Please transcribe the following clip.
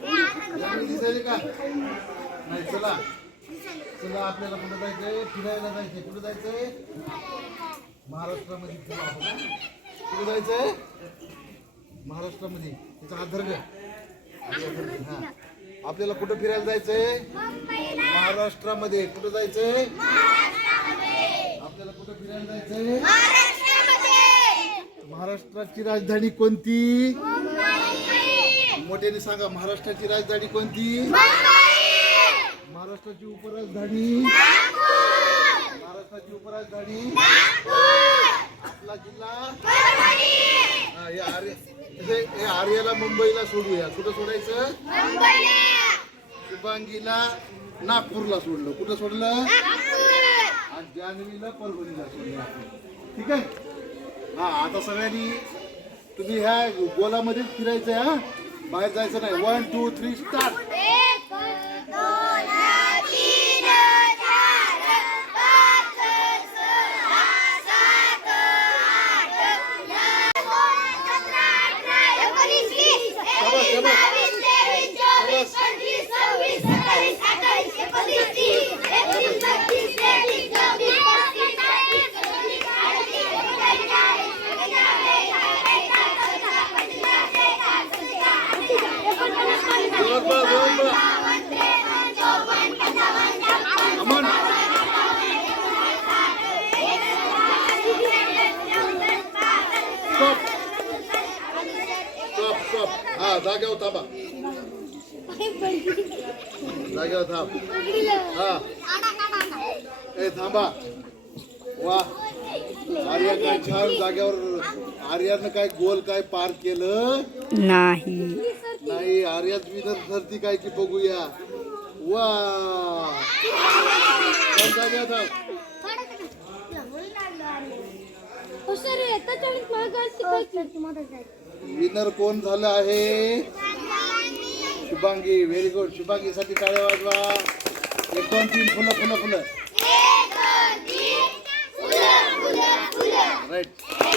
का नाही चला चला आपल्याला कुठं जायचंय फिरायला जायचंय कुठं जायचंय महाराष्ट्रामध्ये? कुठं जायचंय महाराष्ट्रामध्ये त्याचा हात धर गं. हा आपल्याला कुठं फिरायला जायचंय महाराष्ट्रामध्ये कुठं जायचंय आपल्याला कुठं फिरायला जायचंय महाराष्ट्राची राजधानी कोणती? मोठ्याने सांगा महाराष्ट्राची राजधानी कोणती? महाराष्ट्राची उपराजधानी? महाराष्ट्राची उपराजधानी? आपला जिल्हा? हा, आर्य आर्याला मुंबईला सोडूया. कुठं सोडायचं? शुभांगीला नागपूरला सोडलं. कुठं सोडलं? आणि जान्हवीला परभणीला सोडलं. ठीक आहे? हा आता सगळ्यांनी तुम्ही ह्या गोलामध्ये फिरायचं आहे हा? बाहेर जायचं नाही. One two three start stop stop stop हा जागेवर थांबा जागेवर थांब हा ए थांबा वा आर्या काय छान जागेवर आर्यानं काय गोल काय पार केलं? नाही. नाही आर्याच विनर ठरती काय की बघूया. वा थांब जागेवर थांब विनर कोण झालं आहे? शुभांगी व्हेरी गुड शुभांगीसाठी टाळ्या वाजवा. एक दोन तीन फुलं फुलं फुलं. राईट